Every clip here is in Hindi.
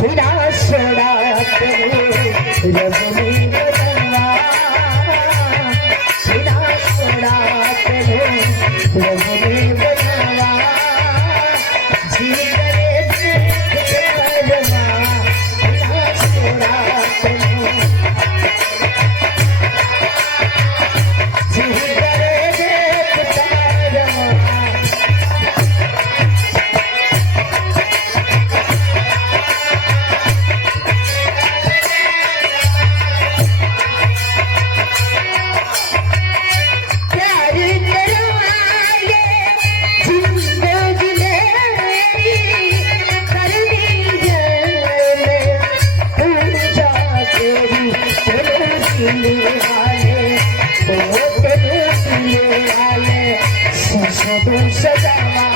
सुना सोड़ा रब में बदलवा सुना सोड़ा रब में बदलवा जी करे बदलवा सुना सोड़ा जी करे बदलवा सजावा सजावा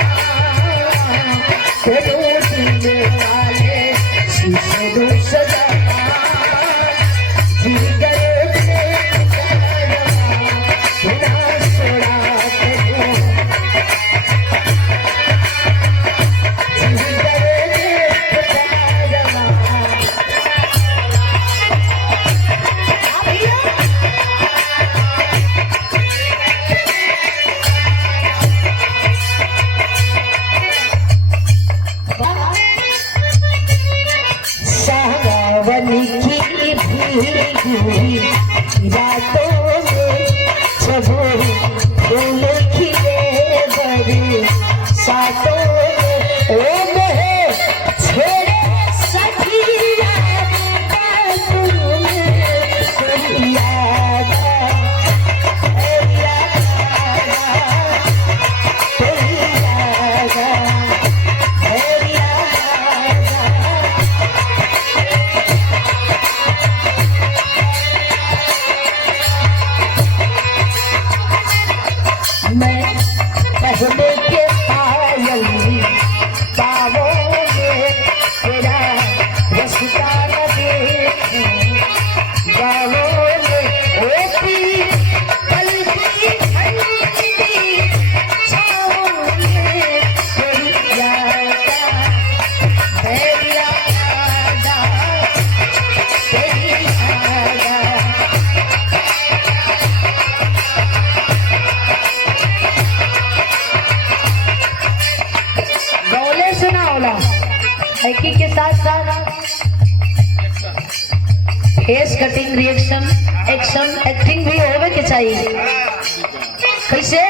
रातों में जब फूल खिले बड़ी सातों में ओ में छेड़े सखिया बातों में कोई यादा पहले के पायल बाबों में तेरा रसता न देखूं बाबों में ओपी पलकी ठंडी छाँव में तेरी यादा तेरी यादा तेरी यादा हैकी के साथ साथ face cutting reaction action acting भी होवे के चाहिए। कैसे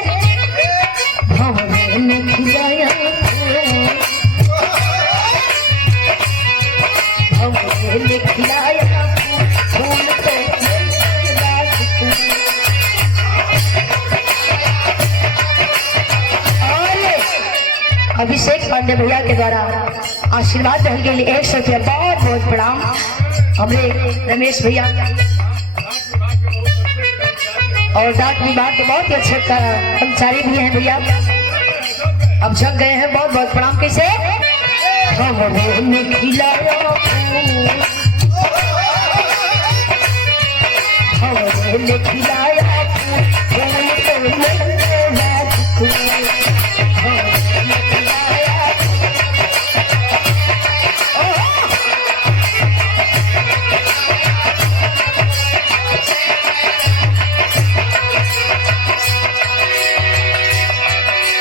हमने खिलाया हमने खिलाया फूल तो अभिषेक पांडे भैया के द्वारा आशीर्वाद देने के लिए 100 रुपया बहुत बहुत प्रणाम। हमरे रमेश भैया और डाक विभाग के बहुत ही अच्छे कर्मचारी भी हैं भैया, अब जग गए हैं। बहुत बहुत प्रणाम। कैसे हमने खिलाया हमने खिलाया